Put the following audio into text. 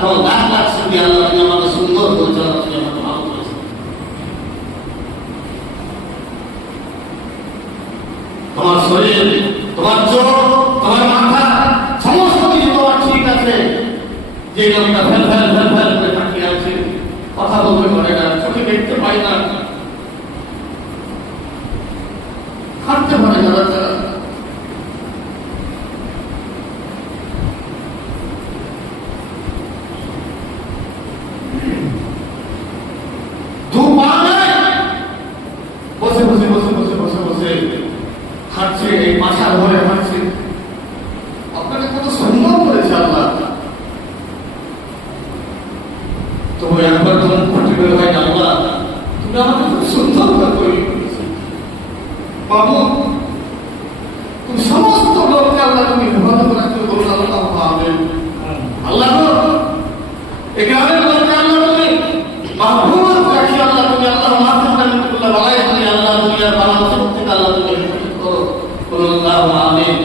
এবং লাখ লাখ শুকরিয়া আল্লাহ, তুমি আমাকে সুন্দর পরিচালনা, তুমি আমাকে ভালো করেছো। তোমার শরীর, তোমার চোখ, তোমার মাথা, সমস্ত কিছু তোমার ঠিক আছে। যে লোকটা ফেল ফেল ফেল ফেল করে তাকিয়ে আছে, কথা বলতে পারে না, চোখে দেখতে পাই না, হাঁটতে পারে না, বসে বসে বসে বসে বসে বসে হাঁটছে, এই পাশার ঘরে হাঁটছে। আপনাকে কত সুন্দর করেছে আল্লাহ। তবু একবার তোমার ফুটে বের হয়, আল্লাহ তুমি আমাকে খুব সুন্দর করে তৈরি করেছো বাবু, তুমি সমস্ত লোককে আল্লাহ তুমি হেফাজত রাখতে বলুন আল্লাহ আমিন। আল্লাহ এই গ্রামের লোককে আল্লাহ তুমি মাহফুজ রাখি, আল্লাহ তুমি আল্লাহ মাহফুজ রাখি, আল্লাহ দুনিয়ার বালা থেকে আল্লাহ তুমি হেফাজত করো, বলুন আল্লাহ আমিন।